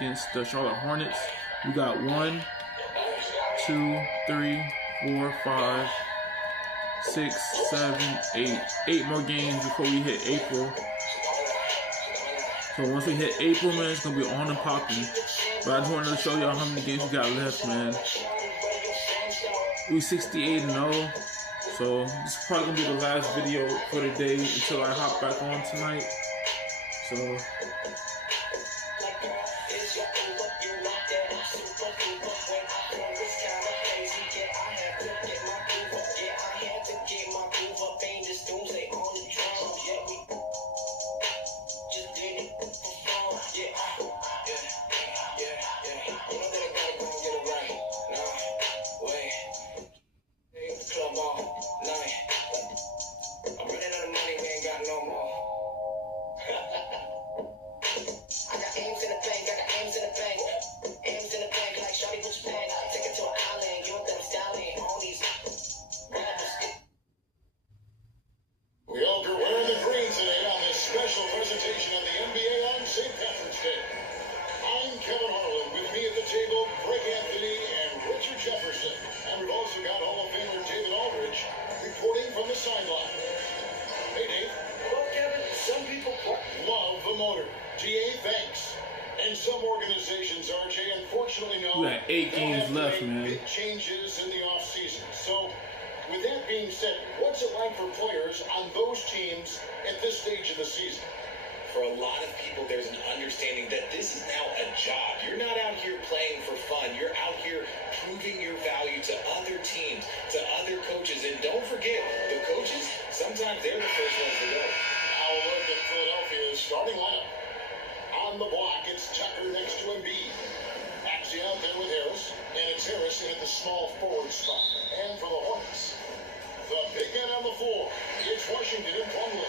against the Charlotte Hornets. We got 1, 2, 3, 4, 5, 6, 7, 8. 8 more games before we hit April. So once we hit April, man, it's gonna be on and popping. But I just wanted to show y'all how many games we got left, man. We 68-0. So this is probably gonna be the last video for the day until I hop back on tonight. So we got 8 games left, man. Changes in the off season. So, with that being said, what's it like for players on those teams at this stage of the season? For a lot of people, there's an understanding that this is now a job. You're not out here playing for fun. You're out here proving your value to other teams, to other coaches. And don't forget, the coaches, sometimes they're the first ones to go. Now look at Philadelphia's starting lineup. On the block, it's Tucker next to Embiid. Axie out there with Harris, and it's Harris in at the small forward spot. And for the Hornets, the big man on the floor, it's Washington and Plumlee.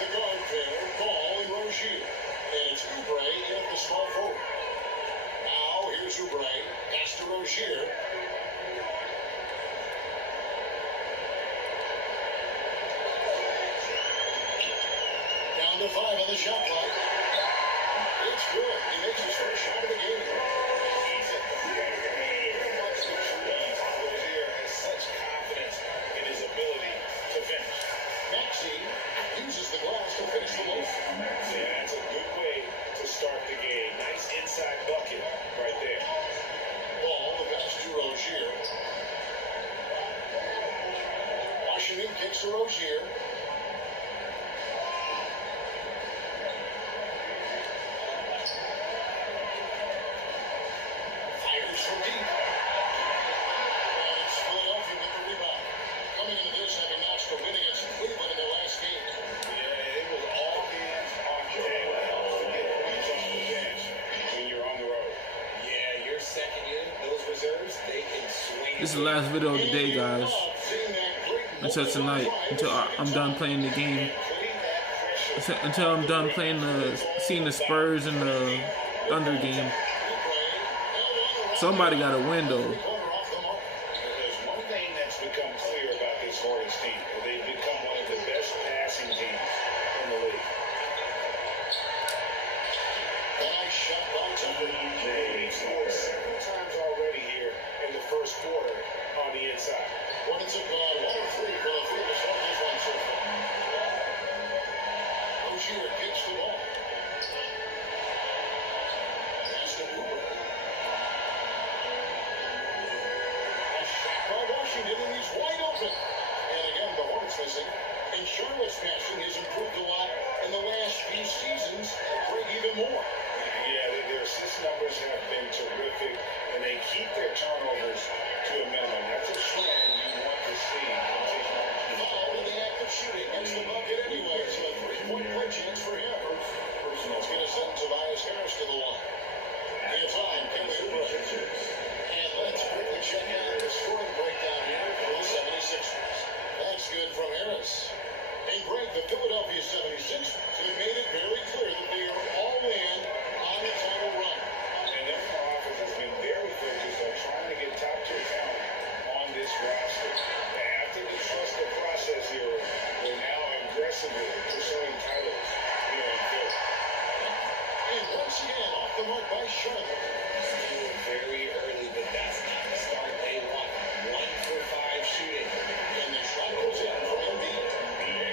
The guard pair, Ball and Rozier. And it's Oubre in at the small forward. Now here's Oubre, pass to Rozier. Down to 5 on the shot clock. It's good. He makes his first shot of the game. Rozier has such confidence in his ability to finish. Maxey uses the glass to finish the loaf. Yeah, that's a good way to start the game. Nice inside bucket right there. Ball, the pass to Rozier. Washington kicks to Rozier. From deep. And it's Philadelphia with the rebound. Coming into this, having notched a win against Cleveland in their last game. Yeah, it was all hands on deck. Don't forget to reach on the bench when you're on the road. Yeah, your second unit, those reserves, they can swing. This is the last video of the day, guys. Until tonight, until I'm done playing the game. Until I'm done playing seeing the Spurs and the Thunder game. Somebody got a win, though. There's one thing that's become clear about this Hornets team. They've become one of the best passing teams in the league. Nice shot by Tucker. They've scored several times already here in the first quarter on the inside. Hornets have gone 1 of 3 for the field as long as one so far. Rozier kicks the ball. Pass to Oubre. Charlotte. Still very early, but that's not the start they want. 1 for 5 shooting. And the shot goes in from Embiid.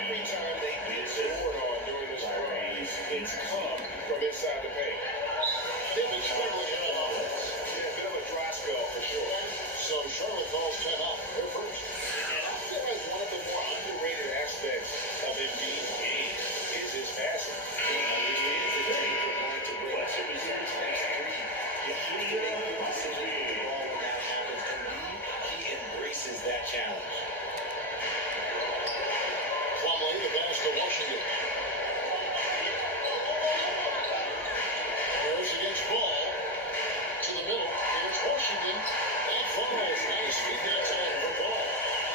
Every time they get scored on during this run, it's come from inside the paint. They've been struggling here on offense. Yeah, a bit of a dry spell for sure. So Charlotte calls timeout. They're first. And I feel like one of the more underrated aspects of Embiid's game is his passing. He understands the team are going to bring to his next three. You have to make good decisions with the ball when that happens. Embiid, he embraces that challenge. Plumlee, the pass to Washington. Harris against Ball. To the middle. Here's Washington. That falls. Nice feed that time for Ball.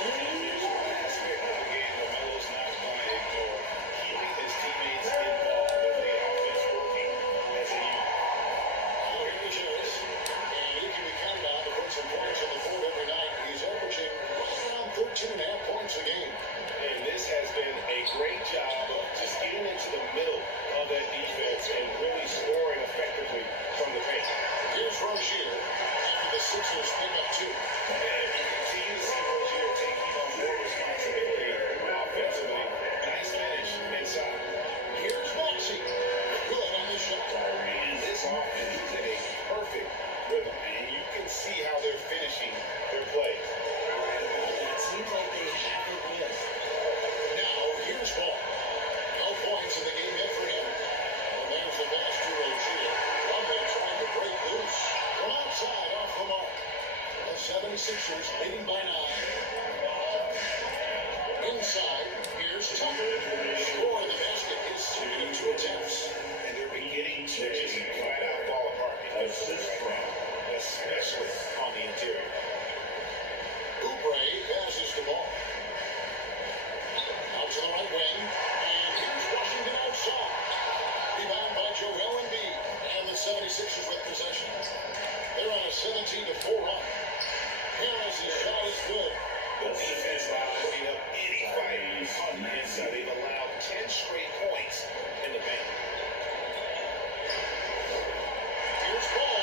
There's one aspect of the game that Melo's not going to ignore. Keeping his teammates involved with the offense working as a unit. Here's Harris. And he can be counted on to put some points on the board every night. He's averaging around 13.5 points a game. And this has been a great job of just getting into the middle of that defense and really scoring effectively from the paint. Here's Rozier after the Sixers pick up 2. And you continue to see Rozier taking on more responsibility offensively. Nice finish inside. Here's Maxey. Good on the shot. And this offense is in a perfect rhythm. And you can see how they're finishing their plays. It seems like they haven't missed. Now, here's Ball. No points in the game yet for him. And there's the pass to Rozier. Plumlee trying to break loose. From outside, off the mark. The 76ers leading by 9. Inside, here's Tucker. Score in the basket. His second of 2 attempts. And they're beginning to just flat out fall apart. Especially on the interior. Oubre passes the ball. Out to the right wing. And here's Washington outside. Rebound by Joel Embiid. And the 76ers with possession. They're on a 17-4 run. Harris' shot is good. The defense not putting up any fight on the inside. They've allowed 10 straight points in the paint. Here's Ball.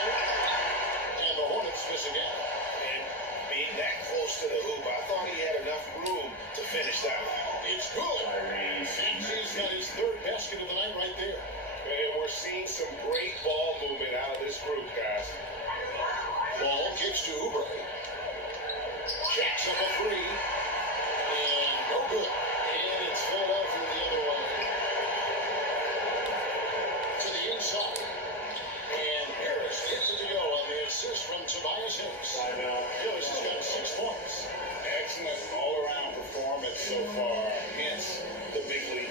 And the Hornets miss again. And being that close to the hoop, I thought he had enough room to finish that one. It's good. Maxey's got his 3rd basket of the night right there. And we're seeing some great ball movement out of this group, guys. Ball kicks to Oubre. Jacks up a 3. And no good. And it's Philadelphia the other way. To the inside. And Harris gets it to go on the assist from Tobias Harris. Harris has got 6 points. Excellent all-around performance so far. Hence the big lead.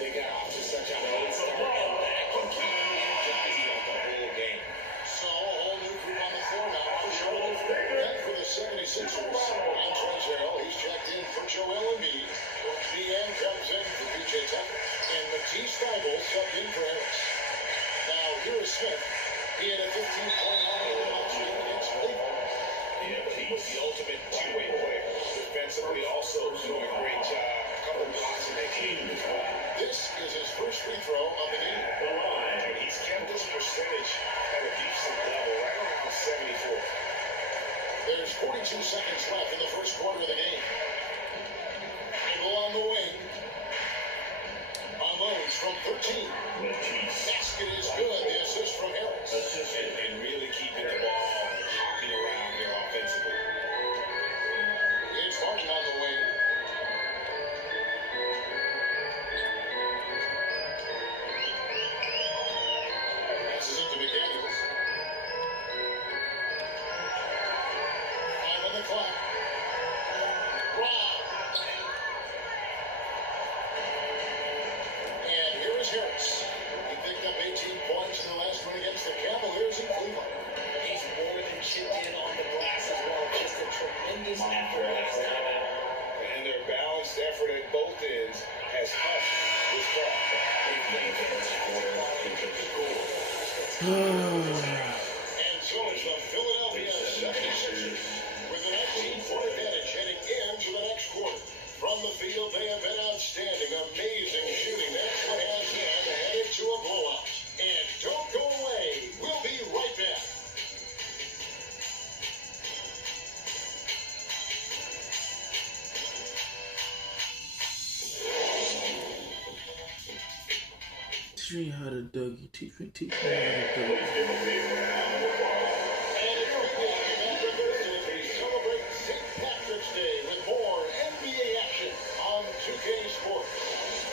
They got off to such a late start, and that can keep you energized the whole game. So a whole new group on the floor now for Charlotte. And for the 76ers, Antoine Terrell, he's checked in for Joel Embiid. Deanne comes in for PJ Tucker. And Matisse Thybulle subbed in for Harris. Now here is Smith. He had a 15-point game against Cleveland. Yeah, but he was the ultimate two-way player. Defensively, also doing a great job. A couple blocks in that game as well. This is his first free throw of the game. And he's kept this percentage at a decent level, right around 74. There's 42 seconds left in the first quarter of the game. Angle on the wing. Unloads from 13. Basket is good. The assist from Harris. And really keeping the ball hopping around here offensively. It's Martin on the wing. Passes it to McDaniels. 5 on the clock. me how to Dougie. Teach me how to Dougie. And it's we celebrate St. Patrick's Day with more NBA action on 2K Sports.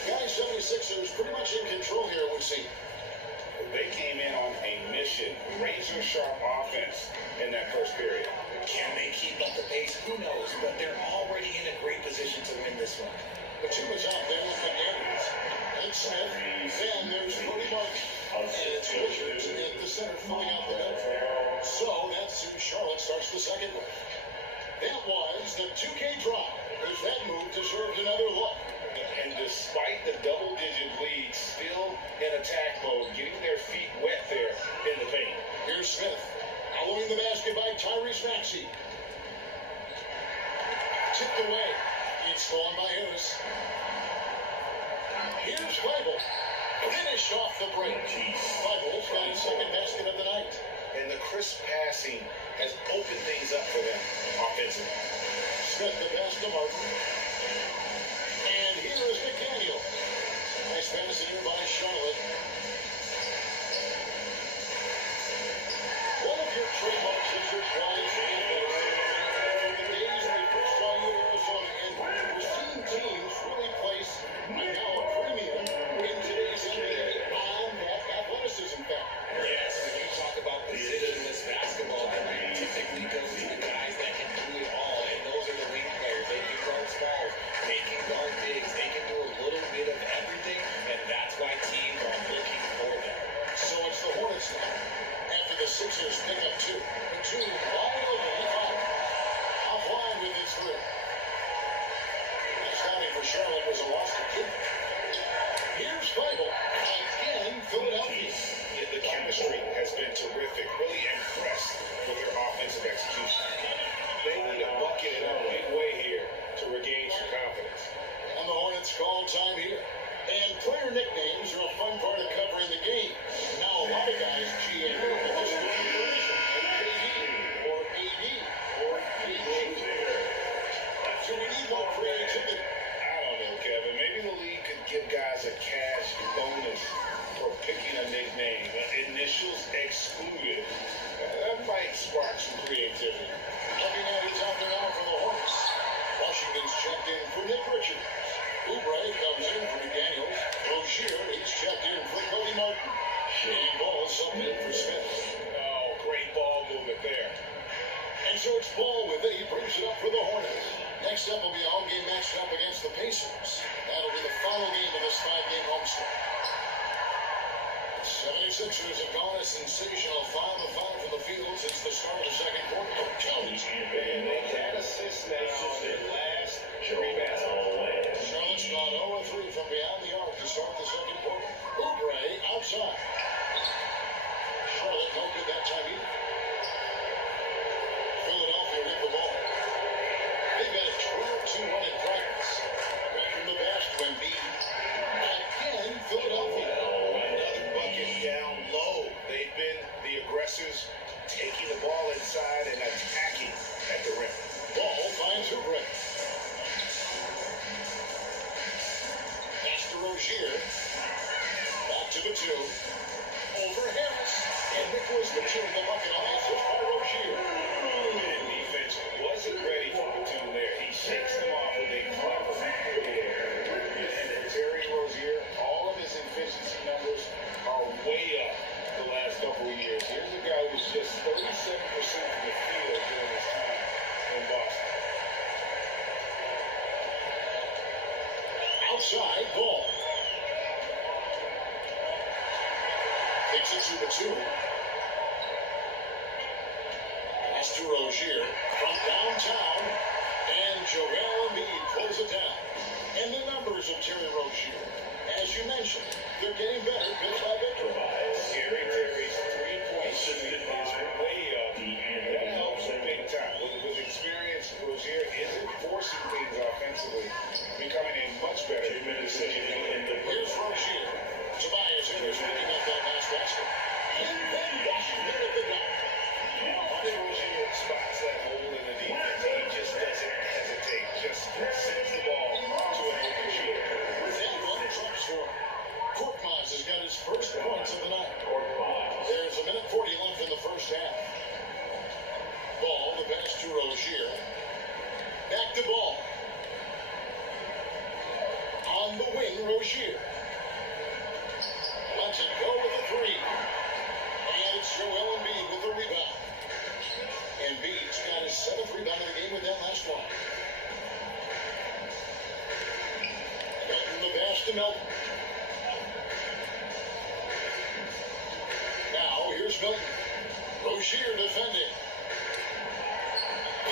Guys, 76ers pretty much in control here, we see. They came in on a mission, razor-sharp offense in that first period. Can they keep up the pace? Who knows? But they're already in a great position to win this one. The two is out there with McDaniels and Smith. Then there's Cody Martin. And it's Richards at the center filling out the middle. So that's who Charlotte starts the second with. That was the 2K drop. As that move deserved another look. And despite the double-digit lead, still in attack mode, getting their feet wet there in the paint. Here's Smith. Following the basket by Tyrese Maxey. Tipped away. It's stolen by Harris. Here's Weibel. Finished off the break. Weibel's got his second basket of the night. And the crisp passing has opened things up for them offensively. Smith the pass to Martin. And here is McDaniel. Nice pass here by Charlotte. One of your trademarks is your quality and from the days we first saw you in Arizona, and we're seeing teams really place now a premium in today's NBA on that athleticism factor. Yes, when you talk about positionless basketball, that typically goes to the guys that can do it all, and those are the wing players. They can guard smalls, they can guard bigs, they can do a little bit of everything, and that's why teams are looking for them. So it's the Hornets now. After the Sixers pick up two. The two wide open. Off line with his three. Next timing for Charlotte was a loss to Kidd. Here's Weibel. Again, Philadelphia. Yeah, the chemistry has been terrific. Really impressed with their offensive execution. They need a bucket in a big way here to regain some confidence. And the Hornets call time here. And player nicknames are a fun part of covering the game. Now a lot of guys GM with this information. KD or AD or AG. So we need more creativity. I don't know, Kevin. Maybe the league could give guys a cash bonus for picking a nickname. Initials excluded. That might spark some creativity. Looking at it out there now for the Hornets. Washington's checked in for Nick Richards. Oubre comes in for McDaniels. Rozier, he's checked in for Cody Martin. And Ball subbed in for Smith. Oh, great ball movement there. And so it's Ball with it. He brings it up for the Hornets. Next up will be a home game matched up against the Pacers. That'll be the final game of this 5-game homestand. 76ers have gone a sensational 5 of 5 from the field since the start of the second quarter. And they had assists now on their last rebound. Charlotte's gone 0 of 3 from beyond the arc to start the second quarter. Oubre outside. Charlotte no good that time either. Philadelphia with the ball. They've got a 12-2 run in practice. Right from the basket when beat. Again, Philadelphia. Another bucket down low. They've been the aggressors, taking the ball inside and attacking at the rim. Ball finds Oubre. Pass to Rozier. Back to the two. Over Harris. And Nicholas Mitchell in the bucket on that switch by Rozier. And defense wasn't ready for Batum there. He shakes them off with a clever and Terry Rozier, all of his efficiency numbers are way up the last couple of years. Here's a guy who's just 37% from the field during his time in Boston. Outside Ball. Takes it to the two. Pass to Rozier from downtown. And Joel Embiid pulls it down. And the numbers of Terry Rozier, as you mentioned, they're getting better bit by bit. Scary Terry's three-point shooting is way up. That helps him big time. With experience, Rozier isn't forcing things offensively, becoming a much better decision. Here's Rozier. Tobias Harris picking up that last basket. And then Washington at the dot. Once Rozier spots that hole in the defense, he just doesn't hesitate. Just sends the ball to an open shooter. That one trumps for him. Korkmaz has got his first to Milton. Now, here's Milton. Rozier defending.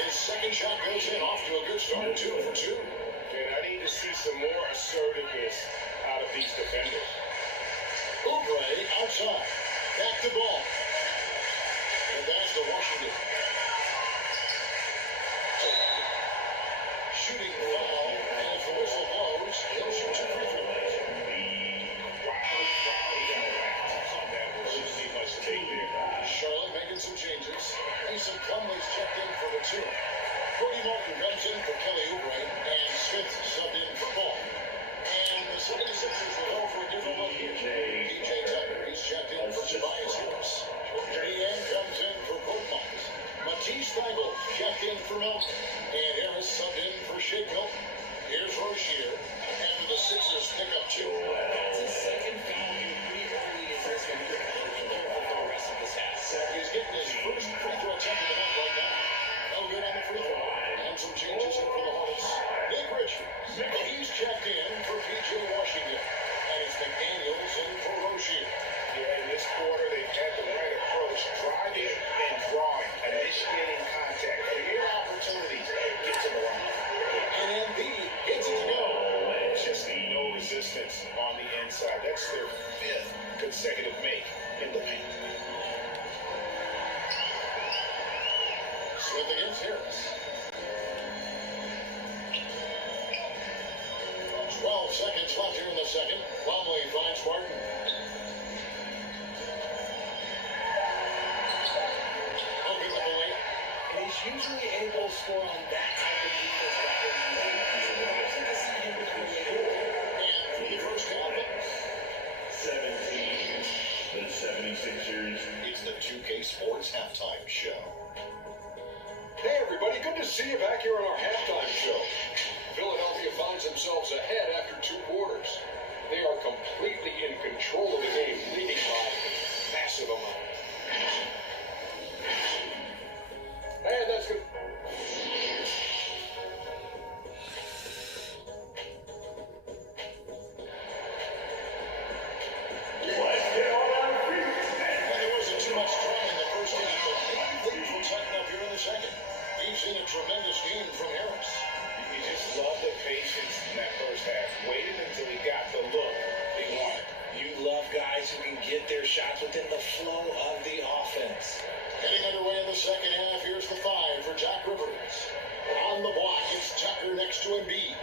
His second shot goes in, off to a good start, 2 for 2. And I need to see some more assertiveness out of these defenders. Oubre outside. Back to ball. And that's to Washington. Shooting foul, and as the whistle blows, he'll shoot 2 free throws. Charlotte making some changes. Mason Plumlee's checked in for the 2. Cody Martin comes in for Kelly Oubre, and Smith subbed in for Ball. And the 76ers will go for a different look here. PJ Tucker, he's checked in for Tobias Harris. Dean comes in for Portland. Matisse Thybulle checked in for Milton. And Harris subbed in for Shea Milton. Here's Rozier. And the Sixers pick up 2. That's his second foul here pretty early in this one. For the rest of this half. He's getting his first free throw attempt in the night right now. No good on the free throw. And some changes in for the Hornets. Nick Richards. He's checked in for PJ Washington. And it's McDaniels in for Rozier. Yeah, in this quarter, they've had the right approach, driving and drawing, initiating contact, create opportunities, get to the line. And Embiid gets it to go. Just no resistance on the inside. That's their 5th consecutive make in the paint. Smith against Harris. 12 seconds left here in the second. Plumlee finds Martin. Hogan with the late. And he's usually able to score on that type of defense rather than to see him between the And for the first half, 17, the 76ers. it's the 2K Sports halftime show. Hey everybody, good to see you back here on our halftime show. Philadelphia finds themselves ahead after 2 quarters. They are completely in control of the game, leading by a massive amount. And that's good. And there wasn't too much trying in the first inning, but things will tighten up here in the second. We've seen a tremendous game from Harris. You just love the patience in that first half. Waited until he got the look he wanted. You love guys who can get their shots within the flow of the offense. Getting underway in the second half, here's the 5 for Jack Rivers. On the block, it's Tucker next to Embiid.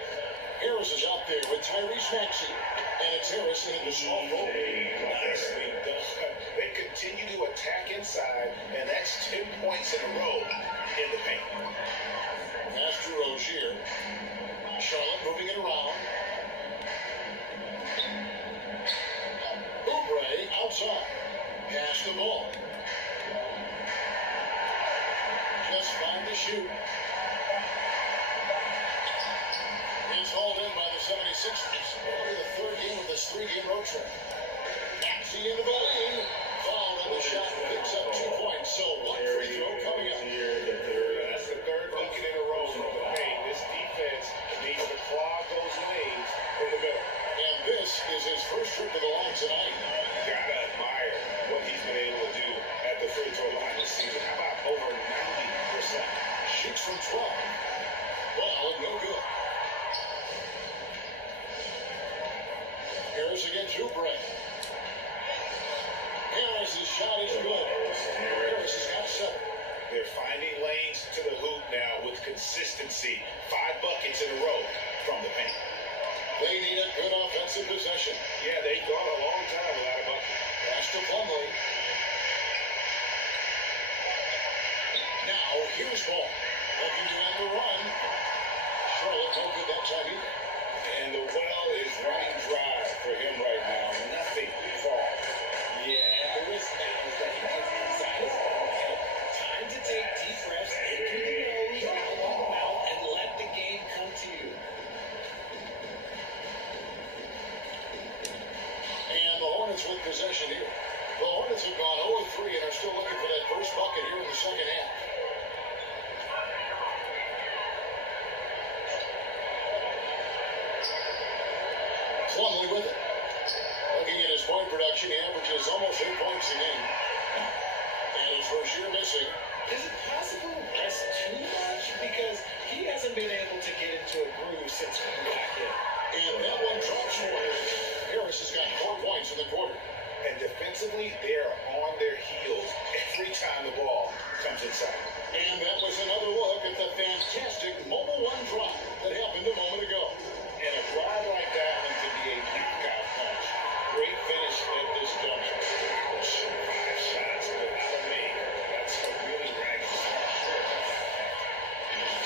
Harris is out there with Tyrese Maxey. And it's Harris in the small forward. Nicely done. They continue to attack inside, and that's 10 points in a row in the paint. Pass to Rozier. Charlotte moving it around. Oubre outside. Pass the ball. Just fine to shoot. It's hauled in by the 76ers. Only the 3rd game of this 3-game road trip. Maxey into the lane. Fouled on the shot. Picks up 2 points. So 1 free throw coming up. That's the 3rd bucket in a row from the paint. This defense needs to clog those lanes in the middle. And this is his first trip to the line tonight. Gotta admire what he's been able to do at the free throw line this season. How about over 90%? Shoots from 12. Ball no good. Harris against Oubre. Harris's shot is good. Harris has got 7. They're finding lanes to the hoop now with consistency. 5 buckets in a row from the paint. They need a good offensive possession. Yeah, they've gone a long time without a bucket. Pass to Plumlee. Now, here's Ball. Looking to end the run. Charlotte no good that time either. And the well is running dry for him right now. Nothing falls. Yeah, and the risk now is that he gets inside his ball. Time to take deep breaths in through the nose, out of the mouth, and let the game come to you. And the Hornets with possession here. The Hornets have gone 0-3 and are still looking for that first bucket here in the second half. Plumlee with missing. Is it possible rest too much? Because he hasn't been able to get into a groove since coming back in. And that one drops for him. Harris has got 4 points in the quarter. And defensively, they are on their heels every time the ball comes inside. And that was another look at the fantastic mobile one drive that happened a moment ago. And a drive like that one could be a knockout punch. Great finish at this juncture. 5 shots without a make. That's a really ragged start.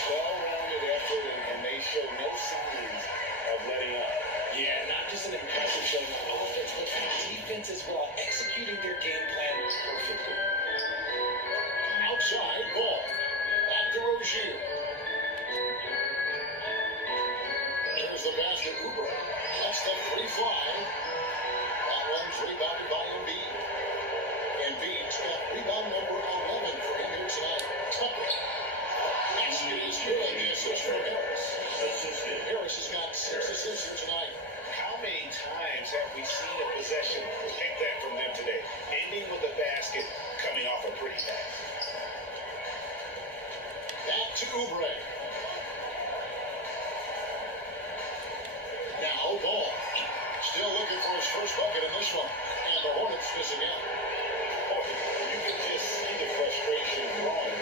Well-rounded effort, and they show no signs of letting up. Yeah, not just an impressive showing on offense, but on defense as well, executing their game plan perfectly. Outside ball. Back to Rozier. Here's the basket, Uber. That's the free fly. That one's rebounded by Embiid. Embiid's got rebound number 11 for him here tonight. Basket is good. The assist from Harris. Harris has got 6 assists here tonight. How many times have we seen a possession like that from them today? Ending with a basket, coming off a pretty pass. Back to Oubre. Now Ball. Still looking for his first bucket in this one. And the Hornets miss again. You can just see the frustration growing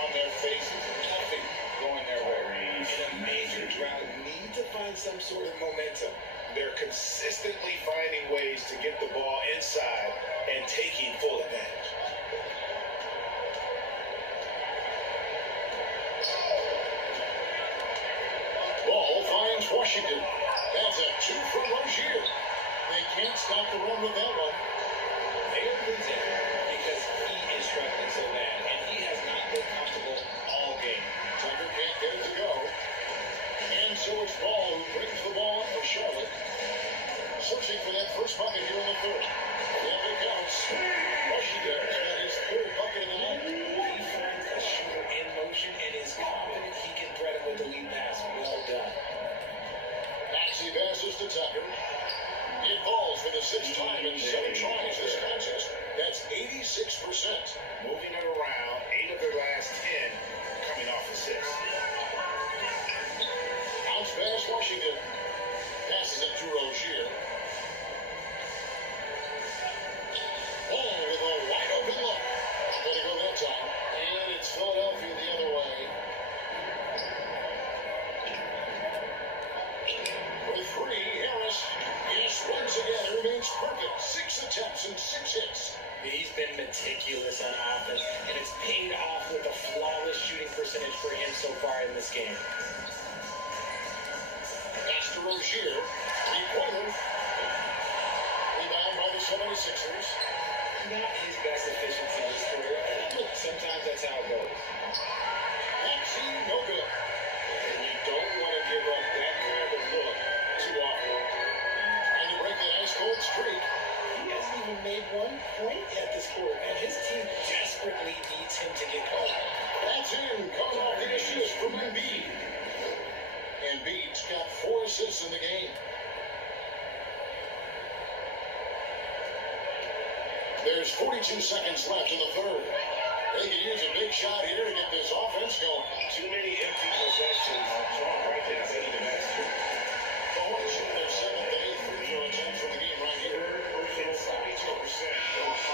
on their faces. Nothing going their way. In a major drought, need to find some sort of momentum. They're consistently finding ways to get the ball inside and taking full advantage. Ball finds Washington. That's a 2 from Rozier. They can't stop the run with that one. They are losing because he is struggling so bad, and he has not been comfortable all game. Tucker can't get it to go. And so it's Ball who brings the ball up for Charlotte. Searching for that first bucket here in the third. Yeah, it counts. Washington has got his 3rd bucket of the night. He finds a shooter in motion and is confident he can thread him with the lead pass. Well done. Maxey passes to Tucker. It falls for the 6th time in 7 tries this contest. That's 86%. Moving it around, 8 of their last 10 coming off assist. Bounce pass Washington. Passes it to Rozier. Ball with a wide open look. Gonna go that time. And it's Philadelphia the other way. With 3, Harris. Yes, once again, remains perfect. 6 attempts and 6 hits. He's been meticulous on offense, and it's paid off with a flawless shooting percentage for him so far in this game. Pass to Rozier. 3-pointer. Rebound by the 76ers. Not his best efficiency in his career. Look, sometimes that's how it goes. Maxey, no good. And you don't want to give up that kind of look too often. Trying to break that ice-cold streak. He hasn't even made 1 point at this quarter, and his team desperately needs him to get going. That's in. Coming off the assist from Embiid. Embiid's got 4 assists in the game. There's 42 seconds left in the third. They can use a big shot here to get this offense going. Too many empty possessions. Right there, that's the basket. The Hornets shoot their 7th and 8th free throw attempts from the game right here. It's 92% on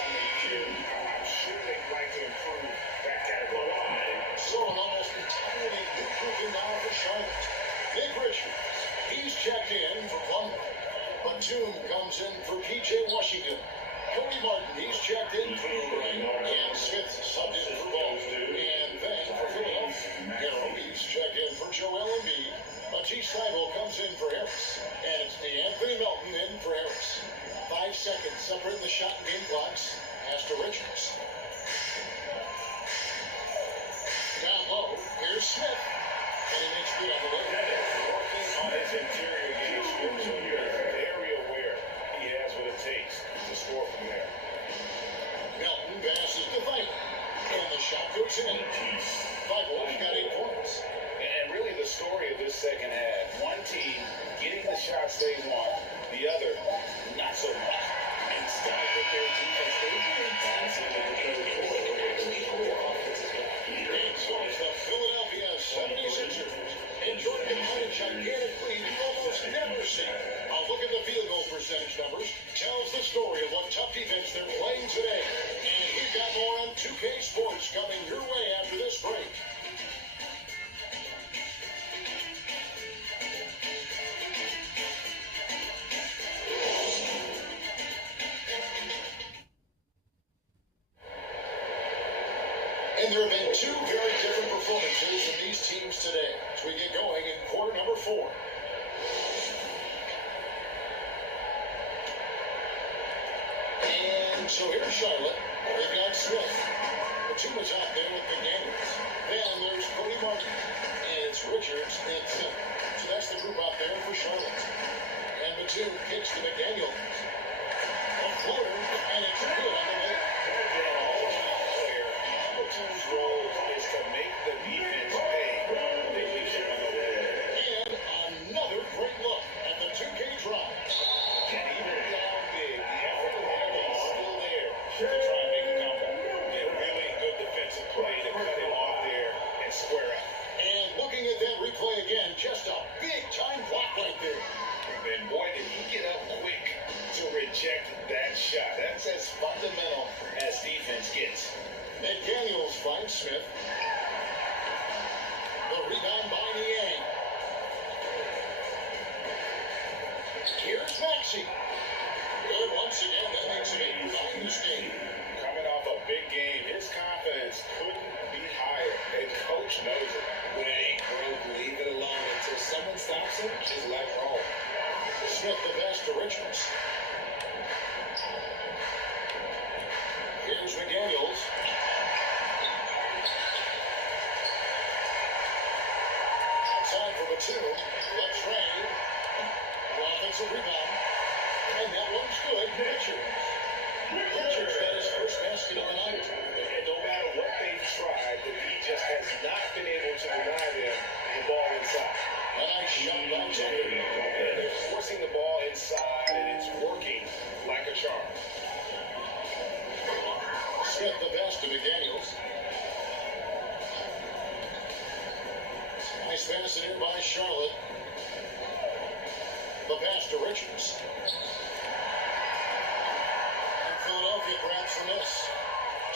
the year. I'm sure they'd like to improve that category. So an almost entirely new grouping now for Charlotte. Nick Richards, he's checked in for Plumlee. Batum comes in for P.J. Washington. Cody Martin, he's checked in for Oubre. And Smith subbed in for Ball. And then for Philadelphia, Garrow, he's checked in for Joel Embiid. Matisse Thybulle comes And there have been two very different performances from these teams today as we get going in quarter number 4. And so here's Charlotte. They've got Smith. The two is out there with McDaniels. Then there's Cody Martin. And it's Richards and Smith. So that's the group out there for Charlotte. And the two kicks to McDaniel. A floater, and it's good on the way. Team's role is to make the defense pay. They leave it on the way. And another great look at the 2K drive. And even down big, the effort is still there to try and make a comeback. A really good defensive play to cut him off there and square up. And looking at that replay again, just a big time block right there. And boy, did he get up quick to reject that shot. That's as fundamental as defense gets. McDaniels finds Smith. The rebound by Niang. Here's Maxey. Good once again. That makes it a 9 mistake. Coming off a big game, his confidence couldn't be higher. And coach knows it. When it ain't broke, leave it alone until someone stops him. Just let it roll. Smith the pass to Richards. Here's McDaniels. Outside for the 2. Left Ray. An offensive rebound. And that one's good. Richards. Richards got his first basket of the night. And no matter what they've tried, the league just has not been able to deny them the ball inside. A nice shot by Tucker. And they're forcing the ball inside, and it's working like a charm. Smith the pass to McDaniels. Nice pass in here by Charlotte. The pass to Richards. And Philadelphia grabs the miss.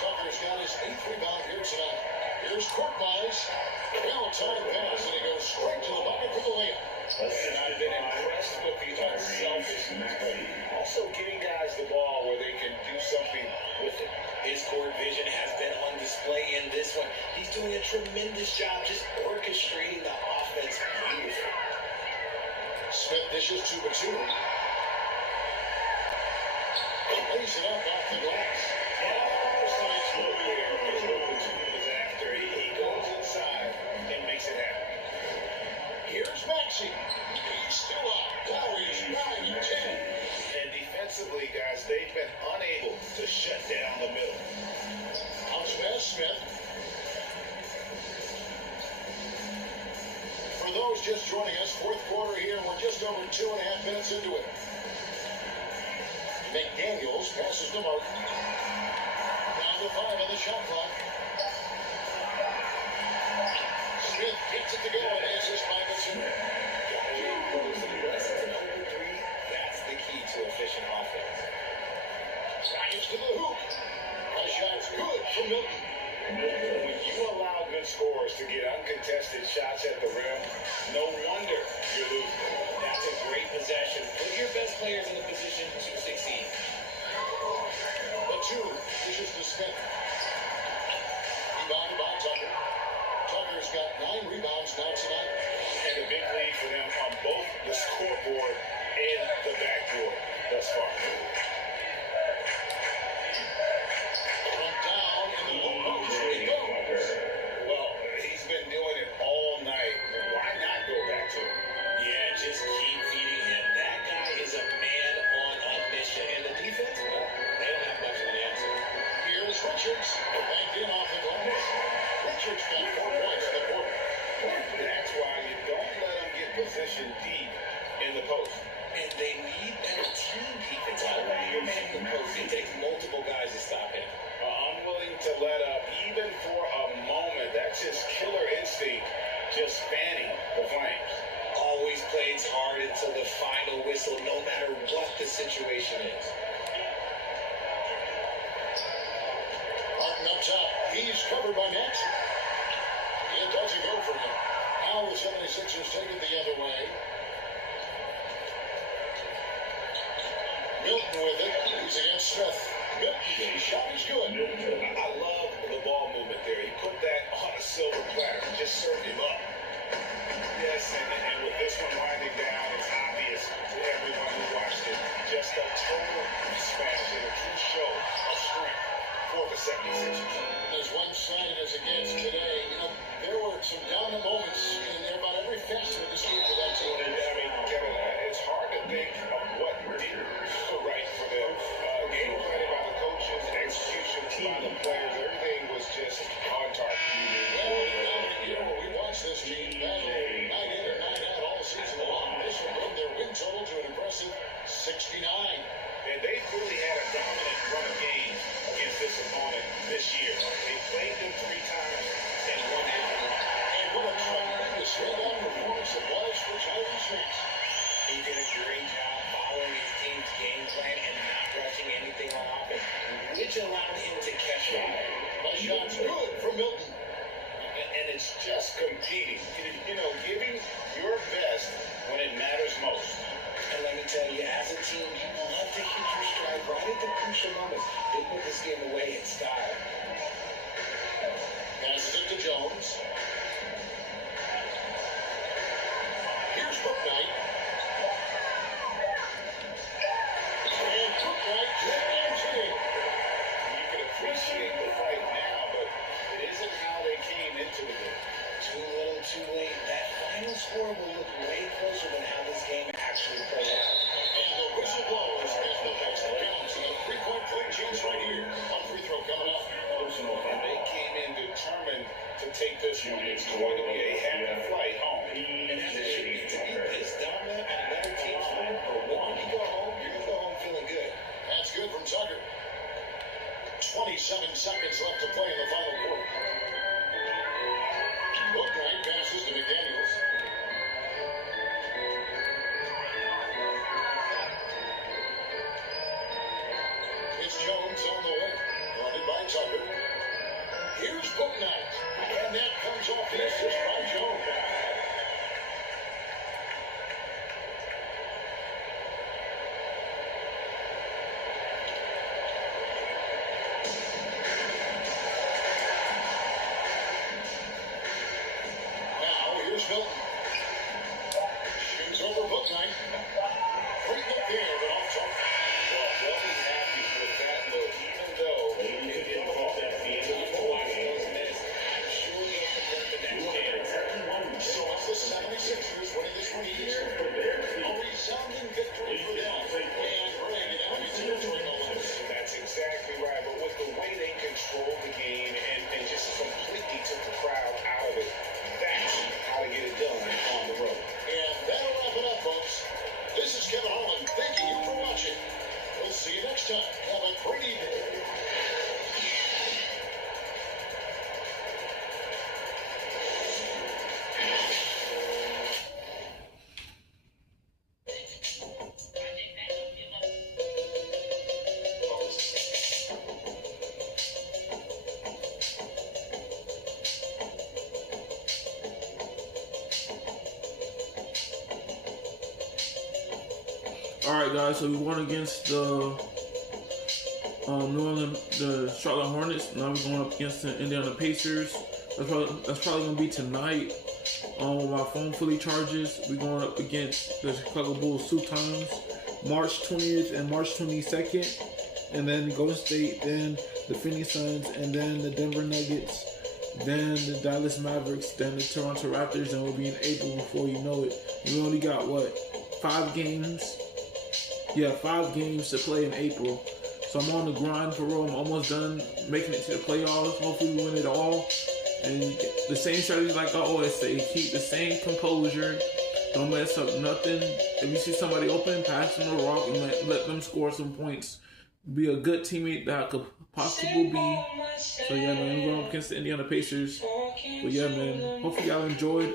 Tucker's got his 8th rebound here tonight. Here's Korkmaz. Well-timed pass, and he goes straight to the bucket for the layup. And I've been impressed with the unselfishness, but also giving guys the ball where they can do something with it. His court vision has been on display in this one. He's doing a tremendous job just orchestrating the offense beautifully. Smith dishes to Batum. Lays it up off the glass. He goes inside and makes it happen. Here's Maxey. He's still up. Lowry's 9 and 10. And defensively, guys, they've been unable to shut down the middle. Bounce pass, Smith. For those just joining us, 4th quarter here, we're just over 2.5 minutes into it. McDaniels passes to Martin. Down to 5 on the shot clock. Smith gets it to go, and has his 5 and 2. Unless it's an open 3, that's the key to efficient offense. Science to the hoop. That shot's good from Milton. When you allow good scorers to get uncontested shots at the rim, no wonder you're losing. That's a great possession. Put your best players in a position to succeed. The 2 dishes to Smith. Rebounded by Tucker. Tucker's got 9 rebounds now tonight. And a big lead for them on both the scoreboard and the backboard thus far. From down in the low post, he goes. Well, he's been doing it all night. Why not go back to him? Yeah, just keep feeding him. That guy is a man on a mission. And the defense, well, they don't have much of an answer. Here's Richards. Banked in off the glass. Richards got 4 points in the quarter. That's why you don't let them get positioned deep in the post. And they need better team defense. How about your man in the post? It takes multiple guys to stop him. Unwilling to let up even for a moment. That's his killer instinct, just fanning the flames. Always plays hard until the final whistle, no matter what the situation is. Martin up top. He's covered by Maxey. It doesn't go for him. Now the 76ers take it the other way. Milton with it. He's against Smith. Milton, his shot is good. I love the ball movement there. He served him up. Yes, and with this one winding down, it's obvious to everyone who watched it. Just a total smash and a true show of strength for the 76ers. As one-sided as it gets today, there were some dominant moments in about every facet of this game for that team. I mean, Kevin, it's hard to think of what didn't go right for them. Game planning by the coaches, execution by the players, everything was just on target. Well, we watched this team battle night in and night out all season long. This will bring their win total to an impressive 69. And they really had a dominant run of games against this opponent this year. They played them 3 times and won every one. And what a tremendous rebound performance it was for Tyler Smith. He did a great job following his team's game plan and not rushing anything on offense, which allowed him to catch fire. That shot's good from Milton. And it's just competing. Giving your best when it matters most. And let me tell you, as a team, you love to hit your stride right at the crucial moments. They put this game away in style. Passes it to Jones. Here's Booknight. And Booknight jams in. You can appreciate the fight now, but it isn't how they came into the game. Too little, too late. That final score will look way closer than how this game actually played out. And the whistle blows as the basket counts. And a 3-point play chance right here. One free throw coming up. And they came in determined to take this one. It's going to be a happy flight home. And as it should be, to be this dominant on another team's home, or one, you go home, you're going to go home feeling good. That's good from Tucker. 27 seconds left to play in the final quarter. Booknight passes to McDaniels. It's Jones on the way. Guarded by Tucker. Here's Booknight. And that comes off the assist by Jones. Milton shoots over Booknight. Great look there, but off target. Well, they'll be happy with that look, even though it didn't fall. To watch those minutes, I'm sure they'll convert the next game. So it's the 76ers winning this one easily. A resounding victory for them. And bringing it down to territory no less. That's exactly right. But with the way they controlled the game and just completely took the crowd out of it, that's how to get it done on the road. And that'll wrap it up, folks. This is Kevin Harlan thanking you for watching. We'll see you next time. Have a great evening. All right, guys. So we won against the the Charlotte Hornets. Now we're going up against the Indiana Pacers. That's probably gonna be tonight. When my phone fully charges, we're going up against the Chicago Bulls 2 times, March 20th and March 22nd, and then Golden State, then the Phoenix Suns, and then the Denver Nuggets, then the Dallas Mavericks, then the Toronto Raptors, and we'll be in April before you know it. We only got 5 games? Yeah, 5 games to play in April. So I'm on the grind for real. I'm almost done making it to the playoffs. Hopefully we win it all. And the same strategy like I always say, keep the same composure. Don't mess up nothing. If you see somebody open, pass them the rock and let them score some points. Be a good teammate that I could possibly be. So yeah, man, I'm going up against the Indiana Pacers. But yeah, man, hopefully y'all enjoyed.